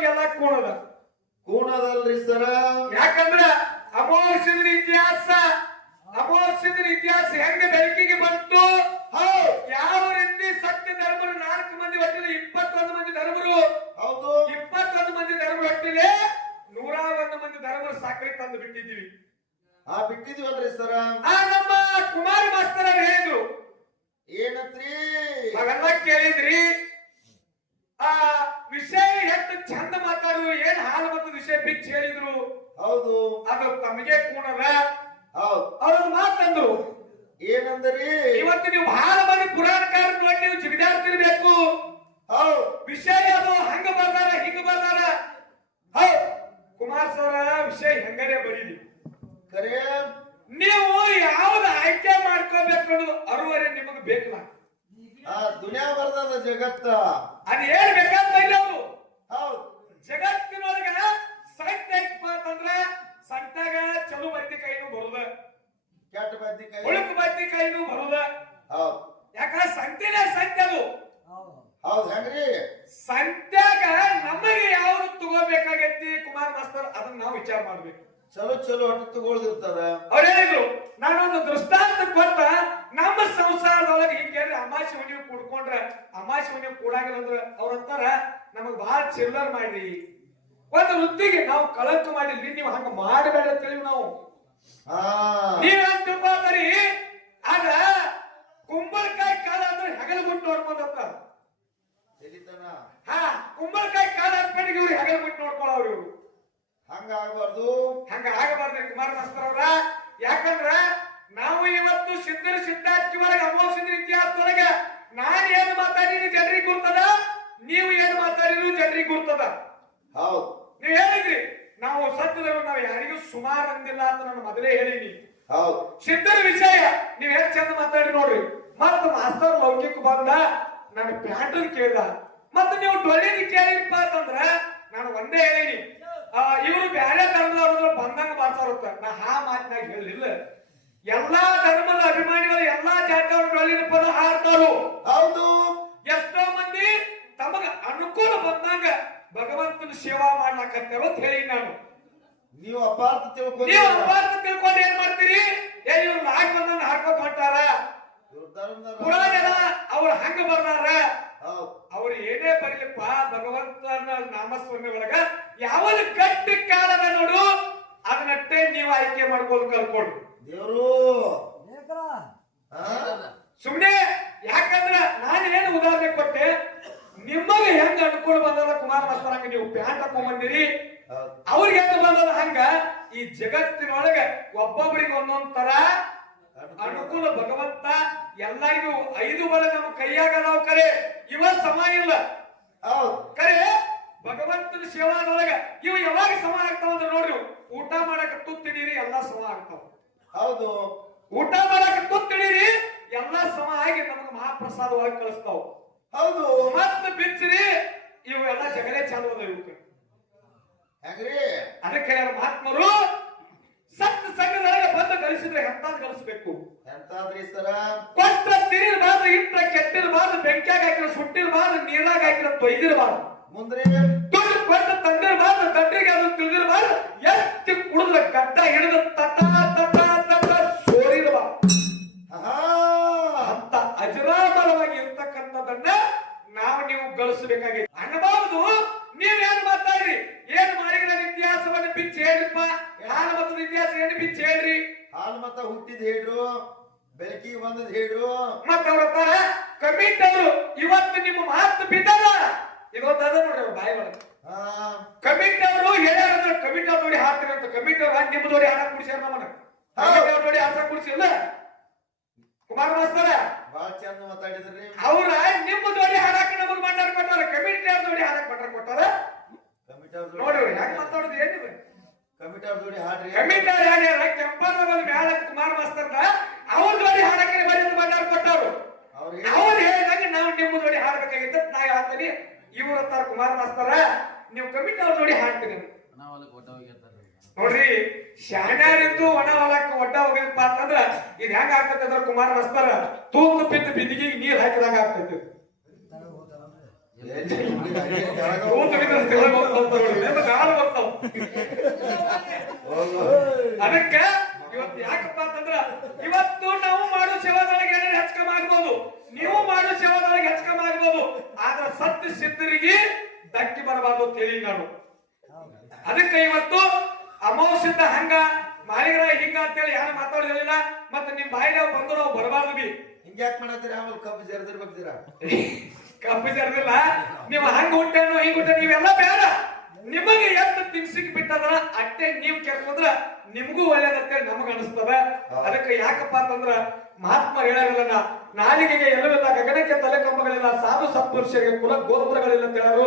ನಮಗೆಲ್ಲ ಕೂಣದಲ್ರಿ ಸರ. ಯಾಕಂದ್ರ ಅಮೋಘದ ಇತಿಹಾಸ ಹೆಂಗ ಬೆಳಕಿಗೆ ಬಂತು, ಯಾವ ರೀತಿ ಸತ್ಯ ಧರ್ಮರು 4 ಮಂದಿ ಹೊಟ್ಟಿಲೆ 21 ಮಂದಿ ಧರ್ಮರು, ಹೌದು 21 ಮಂದಿ ಧರ್ಮರು ಹೊಟ್ಟಿಲೆ 101 ಮಂದಿ ಧರ್ಮರು ಸಾಕಳಿ ತಂದು ಬಿಟ್ಟಿದ್ದೀವಿ. ಬಿಟ್ಟಿದೀವಲ್ರಿ ಸರ. ನಮ್ಮ ಕುಮಾರ ಮಾಸ್ತರ ಹೇಳಿದ್ರು ಏನಂತ್ರಿ, ಅವೆಲ್ಲ ಕೇಳಿದ್ರಿ. ವಿಷಯ ಎಷ್ಟು ಚಂದ ಮಾತಾಡುದು, ಏನ್ ಹಾಲು ಮತ್ತು ವಿಷಯ ಬಿಚ್ಚಿ ಹೇಳಿದ್ರು. ಹೌದು, ಅದು ತಮಗೆ ಕೂಣದ. ಹೌದು, ಅವ್ರ ಮಾತಂದ್ರು ಏನಂದ್ರಿ, ಇವತ್ತು ನೀವು ಬಹಳ ಮಂದಿ ಪುರಾಣಕಾರ ನೋಡಿ ನೀವು ಜಿಗಿದಾಡ್ತಿರ್ಬೇಕು. ಹೌದು, ವಿಷಯ ಅದು ಹಂಗ ಬರ್ದಾರ ಹಿಂಗ ಬರ್ದಾರ. ಹೌದು, ಕುಮಾರ್ ಸರ ವಿಷಯ ಹೆಂಗರೇ ಬರೀಲಿ. ಕರೆ ನೀವು ಯಾವ್ದು ಆಯ್ಕೆ ಮಾಡ್ಕೋಬೇಕು ಅನ್ನೋದು ಅರುವರೆ ನಿಮಗೆ ಬೇಕಲ್ಲ. ದುನಿಯಾ ಬರ್ದದ ಜಗತ್ತ, ಅದ್ ಏನ್ ಬೇಕಂತ ಅವರು. ಹೌದು, ಜಗತ್ತಿನೊಳಗ ಸಾಹಿತ್ಯ ಅಂತಂದ್ರ ಸಂತಾಗ ಚಲು ಬದ್ದಿ ಕೈನು ಬರುದ, ಕೆಟ್ಟ ಬದ್ದಿ ಕೈ ಉಳುಕು ಬದ್ದಿ ಕೈನು ಬರುದ. ಹೌದು, ಯಾಕಂದ್ರೆ ಸಂತೆನೇ ಸಂತೆ ಅದು. ಹೌದು, ಹೆಂಗ್ರಿ ಸಂತ್ಯಾಗ ನಮಗೆ ಯಾವ್ದು ತಗೋಬೇಕಾಗೈತಿ ಕುಮಾರ್ ಮಾಸ್ತರ್, ಅದನ್ನ ನಾವು ವಿಚಾರ ಮಾಡ್ಬೇಕು. ಚಲೋ ಚಲೋ ಹೊಟ್ಟೆ ತಗೊಳ್ದಿರ್ತದ. ಅವ್ರು ಹೇಳಿದ್ರು, ನಾನೊಂದು ದೃಷ್ಟಾಂತ ಕೊಟ್ಟ ನಮ್ಮ ಸಂಸಾರದೊಳಗೆ ಹಿಂಗೇನ್ರಿ ಅಮಾಸಿ ಹುಣ್ಣಿಮೆ ಕೂಡ್ಕೊಂಡ್ರ ಅಮಾಸಿ ಹುಣ್ಣಿಮೆ ಕೂಡಾಗಿಲ್ಲ ಅಂದ್ರ ಅವ್ರಂತಾರ ನಮಗ್ ಬಹಳ ಚಿಲ್ಲರ್ ಮಾಡ್ರಿ, ಒಂದು ವೃತ್ತಿಗೆ ನಾವು ಕಳಂಕ ಮಾಡಿದ್ರಿ, ನೀವು ಹಂಗ ಮಾಡಬೇಡ ಅಂತೇಳಿ ನಾವು. ನೀವೇನ್ ತಿಳ್ಕೊಳ್ತಾರಿ, ಆಗ ಕುಂಬಳಕಾಯಿ ಕಾಲ ಅಂದ್ರೆ ಹೆಗಲು ಬಿಟ್ಟು ನೋಡ್ಕೊಂಡ್ ಹೋಗ್ತಾರ. ಕುಂಬಳಕಾಯಿ ಕಾಲ ಅಂದ್ಕೊಂಡು ಇವ್ರು ಹೆಗಲು ಬಿಟ್ಟು ನೋಡ್ಕೊಳ್ಳೋರು. ಇವ್ರು ಹಂಗ ಆಗಬಾರ್ದ್ರಿ ಕುಮಾರ ಮಾಸ್ತರ್ ಅವ್ರ. ಯಾಕಂದ್ರ ನಾವು ಇವತ್ತು ಸಿದ್ಧಾರ್ಥಿ ಒಳಗ ಅಮೋಘದ ಇತಿಹಾಸದೊಳಗ ನಾನ್ ಏನ್ ಮಾತಾಡಿನಿ ಜನರಿಗೆ ಗುರ್ತದ, ನೀವು ಏನ್ ಮಾತಾಡಿದ್ರು ಜನರಿಗೆ ಗುರ್ತದ. ಹೌದು, ನೀವ್ ಹೇಳಿದ್ರಿ ನಾವು ಸತ್ಯದವರು ನಾವು ಯಾರಿಗೂ ಸುಮಾರು ಅಂದಿಲ್ಲ ಅಂತ ನಾನು ಮೊದಲೇ ಹೇಳಿನಿ. ಹೌದು, ಸಿದ್ಧರ ವಿಷಯ ನೀವ್ ಎಷ್ಟು ಚಂದ ಮಾತಾಡಿ ನೋಡ್ರಿ. ಮತ್ತ ಮಾಸ್ತರ್ ಲೌಕಿಕ ಬಂದ ನಾನು ಪ್ಯಾಂಟನ್ ಕೇಳ್ದ, ಮತ್ತ ನೀವು ಡೊಳ್ಳಿನ ಕೇಳಿರಪ್ಪ ಅಂತಂದ್ರ ನಾನು ಒಂದೇ ಹೇಳಿನಿ, ಇವರು ಬೇರೆ ಧರ್ಮದವ್ರು ಬಂದಂಗ ಮಾಡ್ತಾರತ್ತ. ನಾ ಮಾತಿನಾಗ ಹೇಳಿಲ್ಲ. ಎಲ್ಲಾ ಧರ್ಮದ ಅಭಿಮಾನಿಗಳು ಎಲ್ಲಾ ಜಾತಿಯವರು ಡೊಳ್ಳಿನ ಪದ ಹಾಡ್ತಾರು. ಹೌದು, ಎಷ್ಟೋ ಮಂದಿ ತಮಗ ಅನುಕೂಲ ಬಂದಂಗ ಭಗವಂತನ ಸೇವಾ ಮಾಡ್ಲಾಕತ್ತೇವ ಅಂತ ಹೇಳಿ ನಾನು. ನೀವು ಅಪಾರ್ಥ ತಿಳ್ಕೊಂಡು ಏನ್ ಮಾಡ್ತೀರಿ, ಇವ್ರು ನಾಲ್ಕು ಬಂದನ್ನ ಹಾಡ್ಕೊತ ಹೊಂಟಾರ, ಪುರಾಣ ಅವ್ರು ಹಂಗ ಬರ್ದಾರ. ಅವ್ರು ಏನೇ ಬರಲಿಪ್ಪ ಭಗವಂತನ ನಾಮಸ್ಮರಣೆ ಒಳಗ ಯಾವಲ್ಲಿ ಗಟ್ಟಿ ಕಾಲದ ನೋಡು ಅದನ್ನಟ್ಟೆ ನೀವು ಆಯ್ಕೆ ಮಾಡ್ಕೊಂಡು ಕಲ್ಕೊಂಡು ದೇವರು ಸುಮ್ನೆ. ಯಾಕಂದ್ರ ನಾನು ಏನು ಉದಾಹರಣೆ ಕೊಟ್ಟೆ, ನಿಮಗೆ ಹೆಂಗ ಅನುಕೂಲ ಬಂದದ ಕುಮಾರ ಮಾಸ್ತರ್ ಹಂಗ ನೀವು ಪ್ಯಾಂಟ್ ಹಾಕೊಂಡ್ಬಂದಿರಿ, ಅವ್ರಿಗೆ ಹೆಂಗ ಬಂದದ ಹಂಗ ಈ ಜಗತ್ತಿನೊಳಗ ಒಬ್ಬೊಬ್ಬರಿಗೆ ಒಂದೊಂದ್ ತರ ಅನುಕೂಲ ಭಗವಂತ ಎಲ್ಲರಿಗೂ 5 ಬಲ ನಮ್ಮ ಕೈಯಾಗ ನಾವು ಕರೆ ಇವತ್ ಸಮ ಇಲ್ಲ. ಕರೆ ಭಗವಂತನ ಸೇವಾದೊಳಗ ಇವು ಯಾವಾಗ ಸಮ ಆಗ್ತಾವ ಅಂದ್ರೆ ನೋಡ್ರಿ, ಊಟ ಮಾಡಕ್ ತುತ್ತಿಡೀರಿ ಎಲ್ಲಾ ಸಮ ಆಗ್ತಾವ. ಹೌದು, ಊಟ ಮಾಡಕ್ ತುತ್ತಿಡೀರಿ ಎಲ್ಲಾ ಸಮ ಆಗಿ ನಮಗ ಮಹಾಪ್ರಸಾದವಾಗಿ ಕಳಿಸ್ತಾವ. ಹೌದು, ಮತ್ತ ಬಿಚ್ಚಿರಿ ಇವು ಎಲ್ಲ ಜಗಳೇ ಚಾಲು ಅದ ಇವಕ್ಕೆ. ಹೆಂಗ್ರಿ ಅದಕ್ಕೆ ಮಹಾತ್ಮರು ಸತ್ಯ ಸಂಘದೊಳಗೆ ಬಂದು ಗಳಿಸಿದ್ರೆ ಎಂತಾದ್ ಗಳಿಸ್ಬೇಕು. ಎಂತಾದ್ರಿ ಸರ, ಕೊಟ್ಟ ತಿರಿರಬಾರ್ದು, ಇಟ್ಟ ಕೆಟ್ಟಿರಬಾರ್ದು, ಬೆಂಕಿಯಾಗ ಹಾಕಿರ ಸುಟ್ಟಿರಬಾರ್ದು, ನೀರಾಗ ಹಾಕಿರ ತೊಯ್ದಿರಬಾರ್ದು, ಮುಂದ್ರಿ ದುಡ್ಡು ಕೊಟ್ಟು ತಂದಿರಬಾರ್ದು, ದಂಡ್ರಿಗೆ ಅದು ತಿಳಿದಿರಬಾರ್ದು, ಎತ್ತಿ ಕುಡಿದ್ರೆ ಗಡ್ಡ ಹಿಡಿದು ತಟ ತಟ ತಟ ಸೋರಿರಬಾರ್ದು. ಅಂತ ಅಜರಾಮರವಾಗಿ ಇರ್ತಕ್ಕಂಥದನ್ನ ನಾವು ನೀವು ಗಳಿಸಬೇಕಾಗಿ ಅನ್ನಬಹುದು. ನೀವೇನ್ ಮಾತಾಡ್ರಿ, ಏನ್ ಮಾಡಿದ್ರ ಇತಿಹಾಸವನ್ನು ಬಿಚ್ಚಿ ಹೇಳ್ರಿಪ್ಪ, ಹಾಲು ಮತದ ಇತಿಹಾಸ ಏನು ಬಿಚ್ಚಿ ಹೇಳ್ರಿ. ಹಾಲು ಮತ ಹುಟ್ಟಿದ್ ಹೇಳ್ರು, ಬೆಳಕಿಗೆ ಬಂದದ್ ಹೇಳ್ರು. ಮತ್ತ ಅವ್ರ ಕಮಿಟಿ ಅವರು ಇವತ್ತು ನಿಮ್ಮ ಮಾತು ಬಿದ್ದದ ಇವತ್ತು ಅದ ನೋಡ್ರಿ ಅವ್ರ ಬಾಯಿ ಒಳಗೆ. ಕಮಿಟಿ ಅವರು ಹೇಳ್ಯಾರ, ಕಮಿಟಿ ಅವ್ರ ನೋಡಿ ಹಾಕ್ತಿರ ಅಂತ. ಕಮಿಟಿ ಅವ್ರ ನಿಮ್ಮ ಜೋಡಿ ಹಾಡಕ್ ಕುಡಿಸ್ಯಾರ ನಮ್ಮನ್ನ, ಅವ್ರ ನೋಡಿ ಹಾಡಕ್ ಕುಡಿಸಿಲ್ಲ ಕುಮಾರ ಮಾಸ್ತರ. ಬಾಳ ಚಂದ ಮಾತಾಡಿದ್ರಿ. ಅವ್ರ ನಿಮ್ಮ ಜೋಡಿ ಹಾಡಕ್ ನಮಗ್ ಬಂಡಾರ ಕೊಟ್ಟಾರ, ಕಮಿಟಿ ಅವ್ರ ಜೋಡಿ ಹಾಡಕ್ ಬಂಡಾರ ಕೊಟ್ಟಾರ. ನೋಡ್ರಿ ಹೆಂಗ್ ಮಾತಾಡೋದು ಏನಿದೆ. ಕಮಿಟಿ ಅವ್ರ ಜೋಡಿ ಹಾಡ್ರಿ, ಕಮಿಟಿ ಅವ್ರ ಯಾರ್ಯಾರ ಕೆಂಪನ ಬಂದ್ ಮ್ಯಾಲ ಕುಮಾರ ಮಾಸ್ತರ್ನ ಅವ್ರ ಜೋಡಿ ಹಾಡಕ್ಕೆ ಬಂದ ಬಂಡಾರ ಕೊಟ್ಟವ್ರು. ಅವ್ರು ಹೇಳಿದಾಗ ನಾವು ನಿಮ್ಮ ಜೋಡಿ ಹಾಡ್ಬೇಕಾಗಿತ್ತ ನಾ ಹೇಳ್ತೀನಿ. ಇವ್ರ ಹತ್ತಾರ ಕುಮಾರ ಮಾಸ್ತರ ನೀವು ಕಮಿಟಿ ಅವ್ರ ಜೋಡಿ ಹಾಡ್ತೀನಿ ನೋಡ್ರಿ. ಶಾಣ್ಯಾರಿದ್ದು ಒಣ ಹೊಲಕ್ಕೆ ಒಡ್ಡ ಹೋಗಿದಪ್ಪ ಅಂತಂದ್ರ ಇದು ಹೆಂಗ ಆಗ್ತೈತೆ ಅಂದ್ರ ಕುಮಾರ ಮಾಸ್ತರ ತೂತು ಬಿದ್ದು ಬಿದ್ದಿಗೆ ನೀರ್ ಹಾಕಿದಾಗ ಆಗ್ತೈತಿ. ಕೂತು ಬಿದ್ರೆ ತೆಳಗ್ ಹೋಗ್ತಾವ್ ತಗೊಳ್ಳಿ, ಇಲ್ಲ ಮ್ಯಾಲ್ ಬರ್ತಾವ್. ಅದಕ್ಕ ಇವತ್ತು ಯಾಕಪ್ಪ ಅಂತಂದ್ರ ಇವತ್ತು ನಾವು ಮಾಡೋ ಸೇವಾದೊಳಗೆ ಏನೇನು ಹೆಚ್ಚಕಮ್ಮ ಆಗ್ಬೋದು, ನೀವು ಮಾಡೋ ಸೇವಾದೊಳಗೆ ಹೆಚ್ಚಕಮ್ಮ ಆಗ್ಬೋದು, ಆದ್ರ ಸತ್ಯ ಸಿದ್ಧರಿಗೆ ಧಕ್ಕಿ ಬರಬಾರ್ದು ಅಂತ ಹೇಳಿ ನಾನು. ಅದಕ್ಕೆ ಇವತ್ತು ಅಮಾವಾಸ್ಯದ ಹಂಗ ಮಾಲಿಗರ ಹಿಂಗ ಅಂತೇಳಿ ಯಾರು ಮಾತಾಡೋದಿಲ್ಲ. ಮತ್ತೆ ನಿಮ್ ಬಾಯಿಗೆ ಬಂದು ನಾವು ಬರಬಾರ್ದು ಬಿ. ಹಿಂಗ್ಯಾಕ್ ಮಾಡತ್ತೀರ? ಆಮೇಲೆ ಕಬ್ಬು ಜರ್ದಿರ್ಬೇಕ್ತೀರ. ಕಬ್ಬು ಜರ್ದಿಲ್ಲ, ನೀವು ಹಂಗ ಹುಟ್ಟೇನು ಹಿಂಗ ಹುಟ್ಟೆ ನೀವೆಲ್ಲ ಬೇಡ. ನಿಮಗೆ ಎಷ್ಟು ತಿನ್ಸಿಕ್ ಬಿಟ್ಟದ್ರ ಅಟ್ಟೆ ನೀವ್ ಕೆರ್ಕೊಂಡ್ರ ನಿಮ್ಗೂ ಒಳ್ಳೇದಂತೇಳಿ ನಮಗ ಅನಿಸ್ತದ. ಅದಕ್ಕೆ ಯಾಕಪ್ಪ ಅಂತಂದ್ರ ಮಹಾತ್ಮ ಹೇಳಲಿಲ್ಲ, ನಾಲಿಗೆಗೆ ಎಲ್ಲವಿಲ್ಲ, ಗಗನಕ್ಕೆ ತಲೆ ಕಂಬಗಳಿಲ್ಲ, ಸಾಧು ಸತ್ಪುರುಷರಿಗೆ ಕುಲ ಗೋತ್ರಗಳಿಲ್ಲ ಅಂತ ಹೇಳರು.